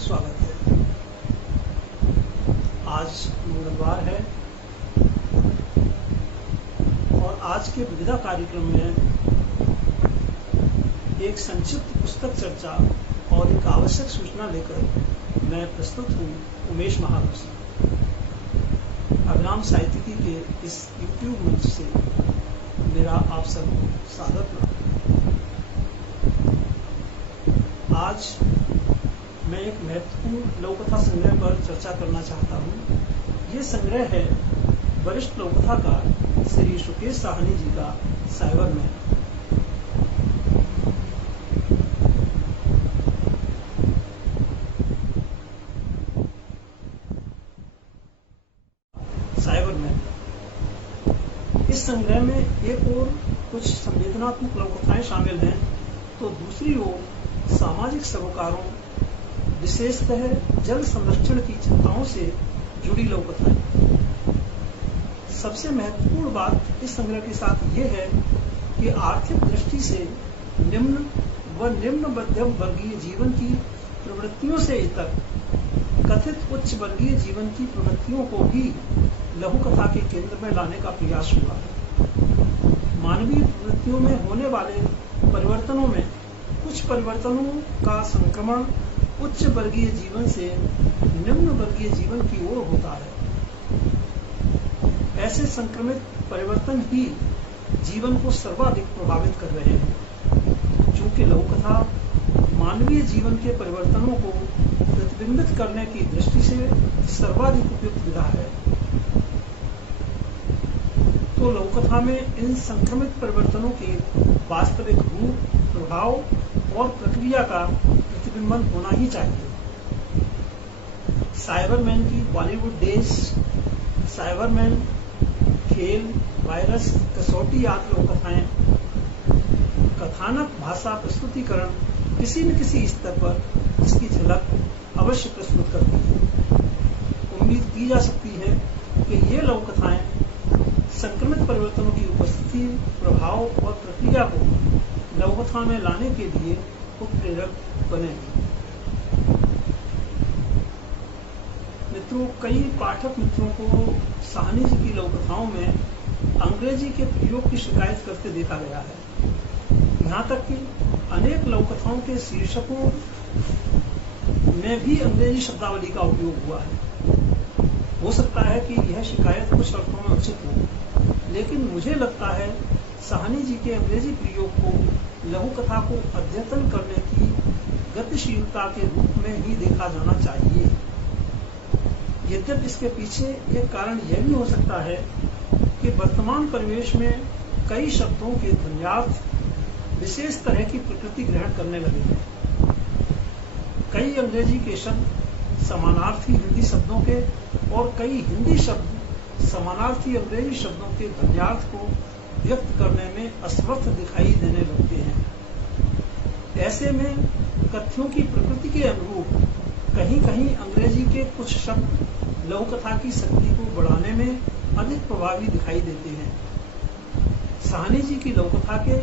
हार्दिक स्वागत है। आज मंगलवार है और आज के विविधा कार्यक्रम में एक संक्षिप्त पुस्तक चर्चा और एक आवश्यक सूचना लेकर मैं प्रस्तुत हूँ उमेश महालक्ष्मी। अभिराम साहित्यिकी के इस YouTube मंच से मेरा आप सबको सादर प्रणाम। आज मैं एक महत्वपूर्ण लघुकथा संग्रह पर चर्चा करना चाहता हूँ। ये संग्रह है वरिष्ठ लघुकथाकार श्री सुकेश साहनी जी का साइबरमैन। इस संग्रह में एक और कुछ संवेदनात्मक लघुकथाएं शामिल हैं, तो दूसरी ओर सामाजिक सरोकारों, विशेषतः जल संरक्षण की चिंताओं से जुड़ी लघुकथाएं। सबसे महत्वपूर्ण बात इस संग्रह के साथ ये है कि आर्थिक दृष्टि से निम्न व निम्न मध्यम वर्गीय जीवन की प्रवृत्तियों से इतर कथित उच्च वर्गीय जीवन की प्रवृत्तियों को भी लघुकथा के केंद्र में लाने का प्रयास हुआ है। मानवीय प्रवृत्तियों में होने वाले परिवर्तनों में कुछ परिवर्तनों का संक्रमण उच्च वर्गीय जीवन से निम्न वर्गीय जीवन की ओर होता है। ऐसे संक्रमित परिवर्तन ही जीवन को सर्वाधिक प्रभावित कर रहे हैं। चूंकि लघुकथा मानवीय जीवन के परिवर्तनों को प्रतिबिंबित करने की दृष्टि से सर्वाधिक उपयुक्त विधा है, तो लघुकथा में इन संक्रमित परिवर्तनों के वास्तविक रूप, प्रभाव और प्रक्रिया का प्रतिबिंबन होना ही चाहिए। साइबरमैन की बॉलीवुड डेज, साइबरमैन, खेल, वायरस, कसौटी आदि लघुकथाएं कथानक भाषा प्रस्तुतिकरण किसी न किसी स्तर पर इसकी झलक अवश्य प्रस्तुत करती है। उम्मीद की जा सकती है कि ये लघुकथाएं संक्रमित परिवर्तनों की उपस्थिति, प्रभाव और प्रक्रिया को लघुकथा में लाने के लिए उत्प्रेरक बनेगी। मित्रों, कई पाठक मित्रों को साहनी जी की लघुकथाओं में अंग्रेजी के प्रयोग की शिकायत करते देखा गया है। यहाँ तक कि अनेक लघुकथाओं के शीर्षकों में भी अंग्रेजी शब्दावली का उपयोग हुआ है। हो सकता है कि यह शिकायत कुछ अर्थों में उचित हो, लेकिन मुझे लगता है साहनी जी के अंग्रेजी प्रयोग को लघुकथा को अद्यतन करने की गतिशीलता के रूप में ही देखा जाना चाहिए। यद्यपि इसके पीछे एक कारण यह भी हो सकता है कि वर्तमान परिवेश में कई शब्दों के ध्वन्यार्थ विशेष तरह की प्रकृति ग्रहण करने लगे हैं। कई अंग्रेजी के शब्द समानार्थी हिंदी शब्दों के और कई हिंदी शब्द समानार्थी अंग्रेजी शब्दों के ध्वन्यार्थ को व्यक्त करने में असमर्थ दिखाई देने लगते हैं। ऐसे में कथ्यों की प्रकृति के अनुरूप कहीं कहीं अंग्रेजी के कुछ शब्द लघुकथा की शक्ति को बढ़ाने में अधिक प्रभावी दिखाई देते हैं। साहनी जी की लघुकथा के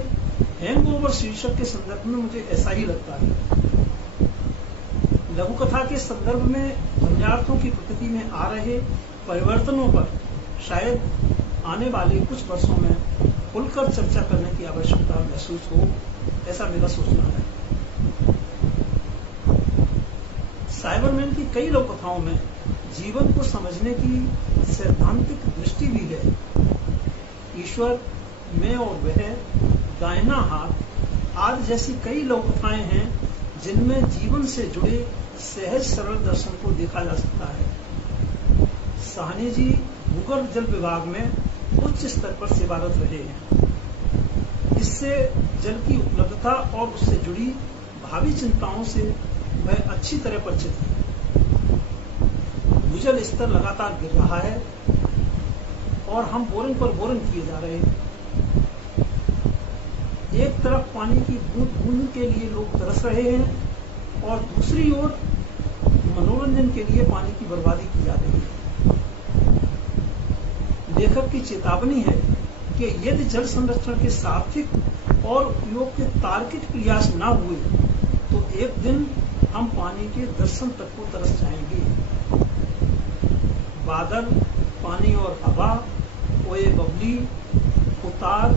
हैंगओवर शीर्षक के संदर्भ में मुझे ऐसा ही लगता है। लघुकथा के संदर्भ में ध्वन्यार्थों की प्रकृति में आ रहे परिवर्तनों पर शायद आने वाले कुछ वर्षों में खुलकर चर्चा करने की आवश्यकता महसूस हो, ऐसा मेरा सोचना है। साइबरमैन की कई लघुकथाओं में जीवन को समझने की सैद्धांतिक दृष्टि भी है। ईश्वर, मैं और वह, दाहिना हाथ आदि जैसी कई लघुकथाएं हैं जिनमें जीवन से जुड़े सहज सरल दर्शन को देखा जा सकता है। साहनी जी भूगर्भ जल विभाग में उच्च स्तर पर सेवारत रहे हैं। इससे जल की उपलब्धता और उससे जुड़ी भावी चिंताओं से वह अच्छी तरह परिचित है। भूजल स्तर लगातार गिर रहा है और हम बोरिंग पर बोरिंग किए जा रहे हैं। एक तरफ पानी की बूंद बूंद के लिए लोग तरस रहे हैं और दूसरी ओर मनोरंजन के लिए पानी की बर्बादी की जा रही है। लेखक की चेतावनी है कि यदि जल संरक्षण के सार्थक और उपयोग के तार्किक प्रयास न हुए तो एक दिन हम पानी के दर्शन तक को तरस जाएंगे। बादल, पानी और हवा, ओए बबली, उतार,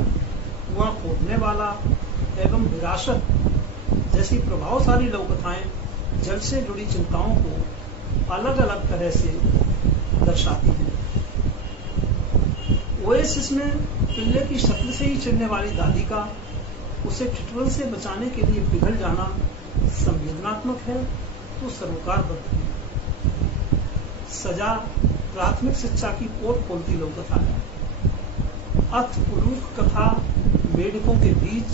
कुआं खोदने वाला एवं विरासत जैसी प्रभावशाली लौकथाएं जल से जुड़ी चिंताओं को अलग अलग तरह से दर्शाती हैं। ओएसिस में पिल्ले की शक्ल से ही चिढ़ने वाली दादी का उसे ठिठुरन से बचाने के लिए पिघल जाना संवेदनात्मक है तो सरोकारबद्ध है। सजा प्राथमिक शिक्षा की पोत खोलती लौकथा है। अथ उलूक कथा, मेढकों के बीच,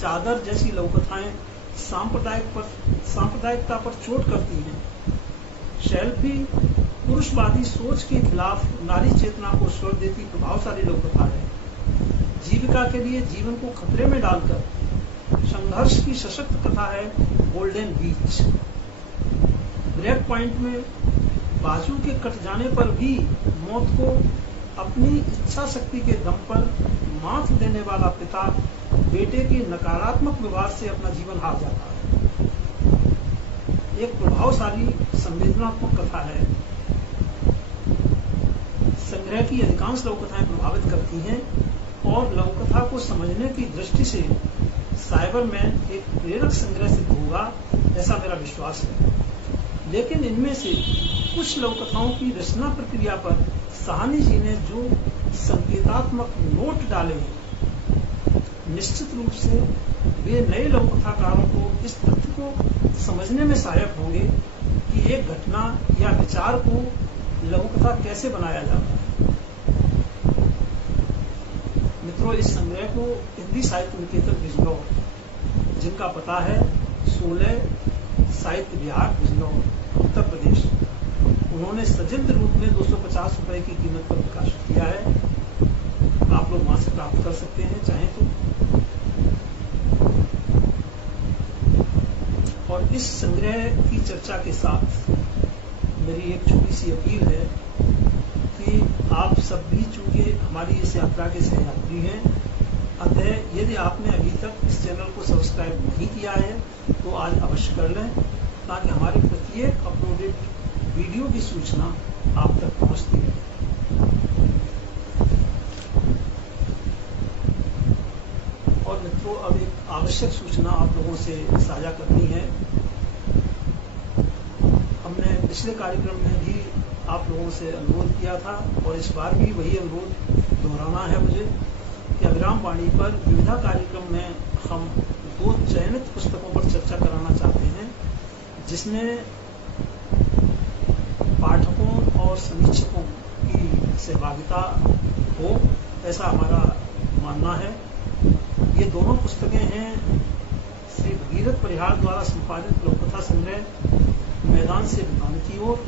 चादर जैसी लौकथाएं सांप्रदायिकता पर चोट करती हैं। शेल्फी पुरुषवादी सोच के खिलाफ नारी चेतना को स्वर देती प्रभावशाली लौकथा है। जीविका के लिए जीवन को खतरे में डालकर संघर्ष की सशक्त कथा है गोल्डन बीच। ब्रेक पॉइंट में बाजू के कट जाने पर भी मौत को अपनी इच्छा शक्ति के दम पर मात देने वाला पिता बेटे के नकारात्मक व्यवहार से अपना जीवन हार जाता है। एक प्रभावशाली संवेदनात्मक कथा है। संग्रह की अधिकांश लौकथाएं प्रभावित करती हैं और लौकथा को समझने की दृष्टि से साइबरमैन एक प्रेरक संग्रह सिद्ध होगा, ऐसा मेरा विश्वास है। लेकिन इनमें से कुछ लौकथाओं की रचना प्रक्रिया पर साहनी जी ने जो संकेतात्मक नोट डाले हैं, निश्चित रूप से वे नए लौकथाकारों को इस तथ्य को समझने में सहायक होंगे कि एक घटना या विचार को लौकथा कैसे बनाया जाता है। मित्रों, इस संग्रह को हिंदी साहित्य निकेतन बिजनौर, जिनका पता है 16 साहित्य विहार बिजनौर, उत्तर प्रदेश, उन्होंने सजिल्द रूप में 250 रुपए की कीमत पर प्रकाशित किया है। आप लोग वहां से प्राप्त कर सकते हैं चाहें तो। और इस संग्रह की चर्चा के साथ मेरी एक छोटी सी अपील है कि आप सब भी चूंकि हमारी इस यात्रा के सहयात्री हैं, अतः यदि आपने अभी तक इस चैनल को सब्सक्राइब नहीं किया है तो आज अवश्य कर लें, ताकि हमारी प्रत्येक अपलोडेड वीडियो की सूचना आप तक पहुंचती है। और मित्रों, अब एक आवश्यक सूचना आप लोगों से साझा करनी है। हमने पिछले कार्यक्रम में भी आप लोगों से अनुरोध किया था और इस बार भी वही अनुरोध दोहराना है मुझे कि अभिराम वाणी पर विविधा कार्यक्रम में हम 2 चयनित पुस्तकों पर चर्चा कराना चाहते हैं, जिसमें पाठकों और समीक्षकों की सहभागिता हो, ऐसा हमारा मानना है। ये दोनों पुस्तकें हैं श्री भगीरथ परिहार द्वारा संपादित लौकथा संग्रह मैदान से विमान की ओर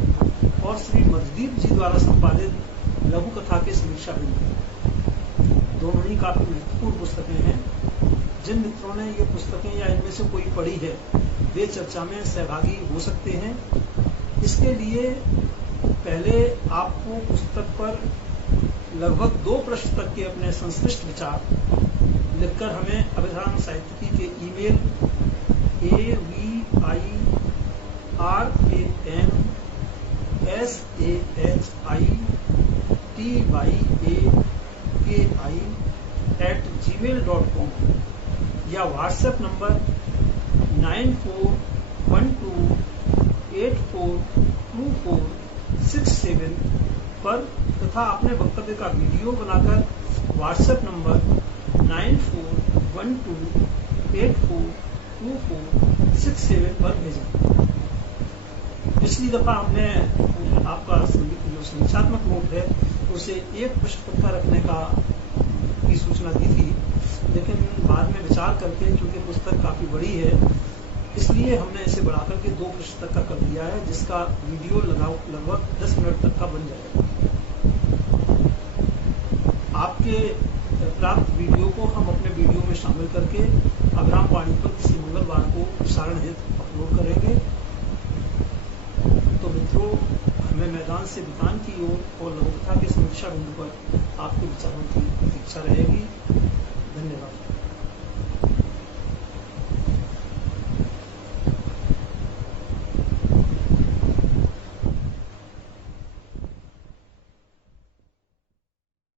और श्री मधुदीप जी द्वारा संपादित लघु कथा के समीक्षा बिंदु। दोनों ही काफी महत्वपूर्ण पुस्तकें हैं। जिन मित्रों ने ये पुस्तकें या इनमें से कोई पढ़ी है, वे चर्चा में सहभागी हो सकते हैं। इसके लिए पहले आपको पुस्तक पर लगभग 2 पृष्ठ तक के अपने संश्लिष्ट विचार लिखकर हमें अभिधान साहित्यिकी के ईमेल aviransahityakai@gmail.com या व्हाट्सएप नंबर 9412842467 पर तथा अपने वक्तव्य का वीडियो बनाकर व्हाट्सएप नंबर 9412842467 पर भेजें। पिछली दफा हमने आपका जो संख्यात्मक नोट है उसे 1 पृष्ठ तक का रखने की सूचना दी थी, लेकिन बाद में विचार करके क्योंकि पुस्तक काफी बड़ी है, इसलिए हमने इसे बढ़ाकर के 2 पृष्ठ तक का कर दिया है, जिसका वीडियो लगभग 10 मिनट तक का बन जाएगा। आपके प्राप्त वीडियो को हम अपने वीडियो में शामिल करके अभिराम वाणी पर किसी मंगलवार को प्रसारण हेतु